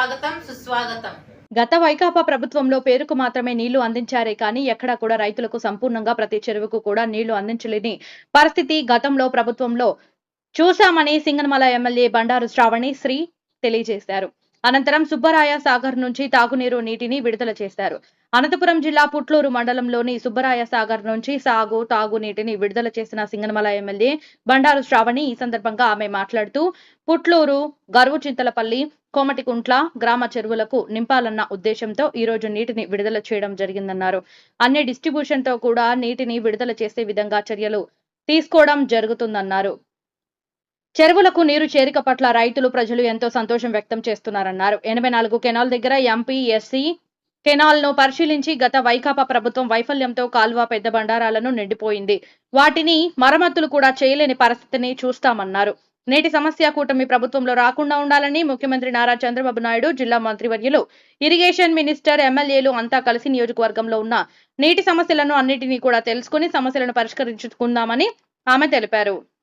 స్వాగతం గత వైకాపా ప్రభుత్వంలో పేరుకు మాత్రమే నీళ్ళు అందించారే కానీ ఎక్కడా కూడా రైతులకు సంపూర్ణంగా ప్రతి చెరువుకు కూడా నీళ్ళు అందించలేని పరిస్థితి గతంలో ప్రభుత్వంలో. చూశామని సింగనమల ఎమ్మెల్యే బండారు శ్రావణి శ్రీ తెలియజేశారు. అనంతరం సుబ్బరాయ సాగర్ నుంచి తాగునీరు నీటిని విడుదల చేశారు. అనంతపురం జిల్లా పుట్లూరు మండలంలోని సుబ్బరాయ సాగర్ నుంచి సాగు తాగునీటిని విడుదల చేసిన సింగనమల ఎమ్మెల్యే బండారు శ్రావణి ఈ సందర్భంగా ఆమె మాట్లాడుతూ పుట్లూరు గరువుచింతలపల్లి కోమటికుంట్ల గ్రామ చెరువులకు నింపాలన్న ఉద్దేశంతో ఈ రోజు నీటిని విడుదల చేయడం జరిగిందన్నారు. అన్ని డిస్ట్రిబ్యూషన్తో కూడా నీటిని విడుదల చేసే విధంగా చర్యలు తీసుకోవడం జరుగుతుందన్నారు. చెరువులకు నీరు చేరిక పట్ల రైతులు ప్రజలు ఎంతో సంతోషం వ్యక్తం చేస్తున్నారన్నారు. ఎనభై నాలుగు కెనాల్ దగ్గర ఎంపీ ఎస్సీ కెనాల్ను పరిశీలించి గత వైకాపా ప్రభుత్వం వైఫల్యంతో కాల్వ పెద్ద బండారాలను నిండిపోయింది. వాటిని మరమ్మతులు కూడా చేయలేని పరిస్థితిని చూస్తామన్నారు. నేటి సమస్య కూటమి ప్రభుత్వంలో రాకుండా ఉండాలని ముఖ్యమంత్రి నారా చంద్రబాబు నాయుడు జిల్లా మంత్రివర్యులు ఇరిగేషన్ మినిస్టర్ ఎమ్మెల్యేలు అంతా కలిసి నియోజకవర్గంలో ఉన్న నీటి సమస్యలను అన్నిటినీ కూడా తెలుసుకుని సమస్యలను పరిష్కరించుకుందామని ఆమె తెలిపారు.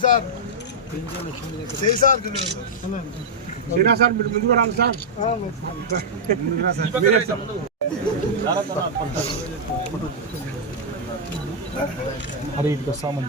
సార్ చేయి సార్ సార్ మీరు ముందుకు రాను సార్ అరే ఇటు సామాన్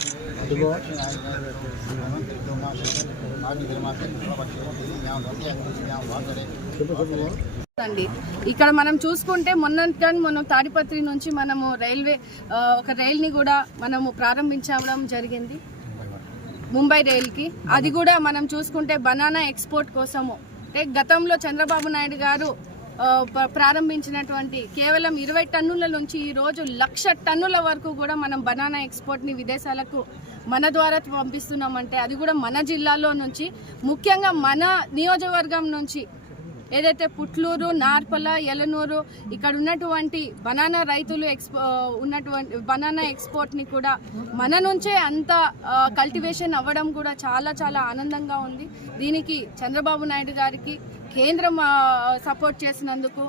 అండి. ఇక్కడ మనం చూసుకుంటే మొన్న మనం తాడిపత్రి నుంచి మనము రైల్వే ఒక రైల్ని కూడా మనము ప్రారంభించడం జరిగింది. ముంబై రైల్కి. అది కూడా మనం చూసుకుంటే బనానా ఎక్స్పోర్ట్ కోసము. అంటే గతంలో చంద్రబాబు నాయుడు గారు ప్రారంభించినటువంటి కేవలం ఇరవై టన్నుల నుంచి ఈ రోజు లక్ష టన్నుల వరకు కూడా మనం బనానా ఎక్స్పోర్ట్ని విదేశాలకు మన ద్వారా పంపిస్తున్నామంటే అది కూడా మన జిల్లాలో నుంచి ముఖ్యంగా మన నియోజకవర్గం నుంచి. ఏదైతే పుట్లూరు నార్పల ఎలనూరు ఇక్కడ ఉన్నటువంటి బనానా రైతులు ఎక్స్పో ఉన్నటువంటి బనానా ఎక్స్పోర్ట్ని కూడా మన నుంచే అంత కల్టివేషన్ అవ్వడం కూడా చాలా చాలా ఆనందంగా ఉంది. దీనికి చంద్రబాబు నాయుడు గారికి కేంద్రం సపోర్ట్ చేసినందుకు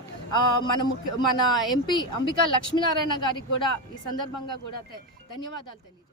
మన ముఖ్య మన ఎంపీ అంబికా లక్ష్మీనారాయణ గారికి కూడా ఈ సందర్భంగా కూడా ధన్యవాదాలు తెలియజేస్తాను